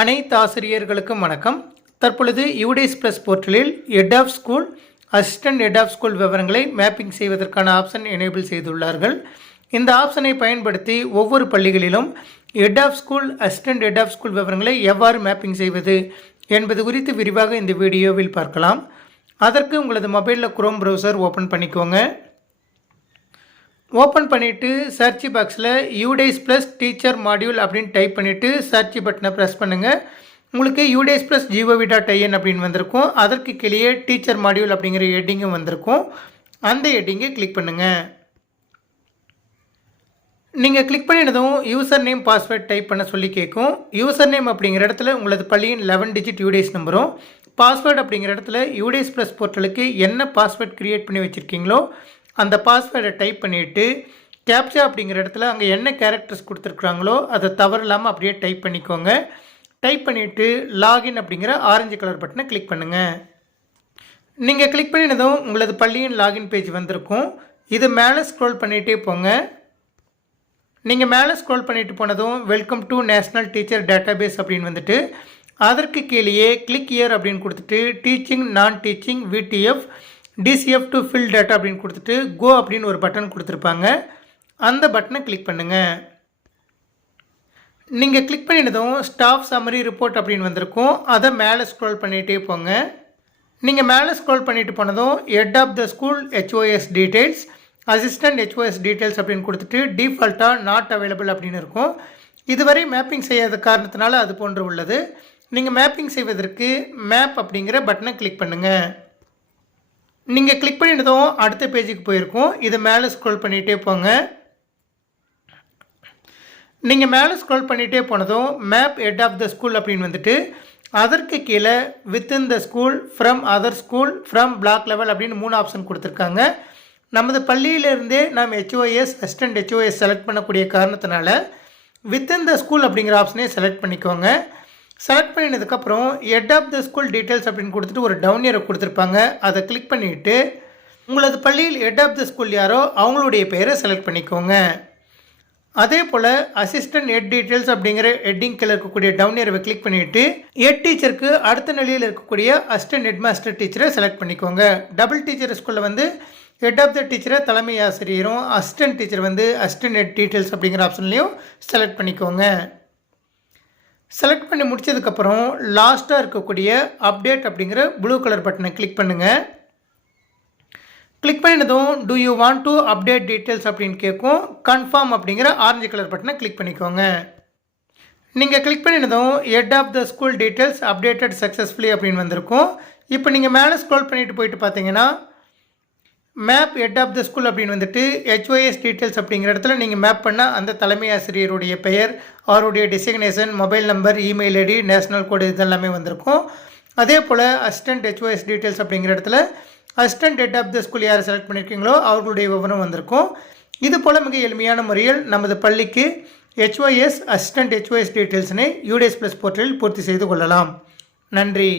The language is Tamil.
அனைத்து ஆசிரியர்களுக்கும் வணக்கம். தற்பொழுது யூடேஸ் ப்ளஸ் போர்ட்டலில் head of school, assistant head of school விவரங்களை மேப்பிங் செய்வதற்கான ஆப்ஷன் எனேபிள் செய்துள்ளார்கள். இந்த ஆப்ஷனை பயன்படுத்தி ஒவ்வொரு பள்ளிகளிலும் head of school, assistant head of school விவரங்களை எவ்வாறு மேப்பிங் செய்வது என்பது குறித்து விரிவாக இந்த வீடியோவில் பார்க்கலாம். அதற்கு உங்களது மொபைலில் குரோம் ப்ரௌசர் ஓப்பன் பண்ணிக்கோங்க. ஓப்பன் பண்ணிவிட்டு சர்ச் பாக்ஸில் யூடேஸ் ப்ளஸ் டீச்சர் மாடியூல் அப்படின்னு டைப் பண்ணிவிட்டு சர்ச் பட்டனை ப்ரெஸ் பண்ணுங்கள். உங்களுக்கு யூடேஸ் ப்ளஸ் gov.in அப்படின்னு வந்திருக்கும். அதற்கு கீழே டீச்சர் மாடியூல் அப்படிங்கிற ஹெட்டிங்கும் வந்திருக்கும். அந்த ஹெட்டிங்கை கிளிக் பண்ணுங்கள். நீங்கள் கிளிக் பண்ணினதும் யூசர் நேம் பாஸ்வேர்ட் டைப் பண்ண சொல்லி கேட்கும். யூசர் நேம் அப்படிங்கிற இடத்துல உங்களது பள்ளியின் 11 டிஜிட் யூடேஸ் நம்பரும், பாஸ்வேர்டு அப்படிங்கிற இடத்துல யூடேஸ் ப்ளஸ் போர்ட்டலுக்கு என்ன பாஸ்வேர்ட் க்ரியேட் பண்ணி வச்சுருக்கீங்களோ அந்த பாஸ்வேர்டை டைப் பண்ணிவிட்டு கேப்சா அப்படிங்கிற இடத்துல அங்கே என்ன கேரக்டர்ஸ் கொடுத்துருக்குறாங்களோ அதை தவறில்லாமல் அப்படியே டைப் பண்ணிக்கோங்க. டைப் பண்ணிவிட்டு லாகின் அப்படிங்கிற ஆரஞ்சு கலர் பட்டனை கிளிக் பண்ணுங்கள். நீங்கள் கிளிக் பண்ணினதும் உங்களது பள்ளியின் லாகின் பேஜ் வந்திருக்கும். இது மேலே ஸ்க்ரோல் பண்ணிகிட்டே போங்க. நீங்கள் மேலே ஸ்க்ரோல் பண்ணிட்டு போனதும் welcome to national teacher database அப்படின்னு வந்துட்டு அதற்கு கீழேயே கிளிக் இயர் அப்படின்னு கொடுத்துட்டு டீச்சிங், நான் teaching, VDF, DCF to fill data அப்படின்னு கொடுத்துட்டு கோ அப்படின்னு ஒரு பட்டன் கொடுத்துருப்பாங்க. அந்த பட்டனை கிளிக் பண்ணுங்கள். நீங்கள் கிளிக் பண்ணினதும் ஸ்டாஃப் சம்மரி ரிப்போர்ட் அப்படின்னு வந்திருக்கும். அதை மேலே ஸ்க்ரோல் பண்ணிகிட்டே போங்க. நீங்கள் மேலே ஸ்க்ரோல் பண்ணிட்டு போனதும் head of the school HOS details, assistant HOS details அப்படின்னு கொடுத்துட்டு டிஃபால்ட்டாக நாட் அவைலபிள் அப்படின்னு இருக்கும். இதுவரை மேப்பிங் செய்யாத காரணத்தினால அது போன்று உள்ளது. நீங்கள் மேப்பிங் செய்வதற்கு மேப் அப்படிங்கிற பட்டனை கிளிக் பண்ணுங்கள். நீங்கள் கிளிக் பண்ணிட்டதும் அடுத்த பேஜுக்கு போயிருக்கும். இதை மேலே ஸ்க்ரோல் பண்ணிகிட்டே போங்க. நீங்கள் மேலே ஸ்க்ரோல் பண்ணிகிட்டே போனதும் map head of the school அப்படின்னு வந்துட்டு அதற்கு கீழே within the school, from other school, from block level அப்படின்னு 3 ஆப்ஷன் கொடுத்துருக்காங்க. நமது பள்ளியிலேருந்தே நாம் HOS, அசிஸ்டன்ட் HOS செலக்ட் பண்ணக்கூடிய காரணத்தினால வித்தின் த ஸ்கூல் அப்படிங்கிற ஆப்ஷனே செலக்ட் பண்ணிக்கோங்க. செலக்ட் பண்ணினதுக்கப்புறம் head of the school details அப்படின்னு கொடுத்துட்டு ஒரு டவுன் ஏரோ கொடுத்துருப்பாங்க. அதை கிளிக் பண்ணிவிட்டு உங்களது பள்ளியில் ஹெட் ஆஃப் த ஸ்கூல் யாரோ அவங்களுடைய பெயரை செலக்ட் பண்ணிக்கோங்க. அதே போல் அசிஸ்டன்ட் ஹெட் டீட்டெயில்ஸ் அப்படிங்கிற ஹெட்டிங் கீழே இருக்கக்கூடிய டவுன் ஏரோவை கிளிக் பண்ணிவிட்டு ஹெட் டீச்சருக்கு அடுத்த நிலையில் இருக்கக்கூடிய அசிஸ்டன்ட் ஹெட் மாஸ்டர் டீச்சரை செலக்ட் பண்ணிக்கோங்க. டபுள் டீச்சர் ஸ்கூலில் வந்து ஹெட் ஆஃப் த டீச்சரை தலைமை ஆசிரியரும், அசிஸ்டன்ட் டீச்சர் வந்து அசிஸ்டன்ட் ஹெட் டீட்டெயில்ஸ் அப்படிங்கிற ஆப்ஷன்லையும் செலக்ட் பண்ணிக்கோங்க. செலக்ட் பண்ணி முடித்ததுக்கப்புறம் லாஸ்ட்டாக இருக்கக்கூடிய அப்டேட் அப்படிங்கிற ப்ளூ கலர் பட்டனை கிளிக் பண்ணுங்கள். கிளிக் பண்ணினதும் do you want to update details அப்படின்னு கேட்கும். கன்ஃபார்ம் அப்படிங்கிற ஆரஞ்சு கலர் பட்டனை கிளிக் பண்ணிக்கோங்க. நீங்கள் கிளிக் பண்ணினதும் head of the school details updated successfully அப்படின்னு வந்திருக்கும். இப்போ நீங்கள் மேலே ஸ்க்ரோல் பண்ணிட்டு போயிட்டு பார்த்தீங்கன்னா map head of the school அப்படின்னு வந்துட்டு HOS டீட்டெயில்ஸ் அப்படிங்கிற இடத்துல நீங்கள் மேப் பண்ணால் அந்த தலைமை ஆசிரியருடைய பெயர், அவருடைய designation, mobile number, email ID, national code இதெல்லாமே வந்திருக்கும். அதே போல் அசிஸ்டன்ட் HOS டீட்டெயில்ஸ் அப்படிங்கிற இடத்துல assistant head of the school யாரை செலக்ட் பண்ணியிருக்கீங்களோ அவர்களுடைய விவரம் வந்திருக்கும். இது போல் மிக எளிமையான முறையில் நமது பள்ளிக்கு HOS, அசிஸ்டன்ட் HOS டீட்டெயில்ஸினை யூடேஸ் ப்ளஸ் போர்ட்டலில் பூர்த்தி செய்து கொள்ளலாம். நன்றி.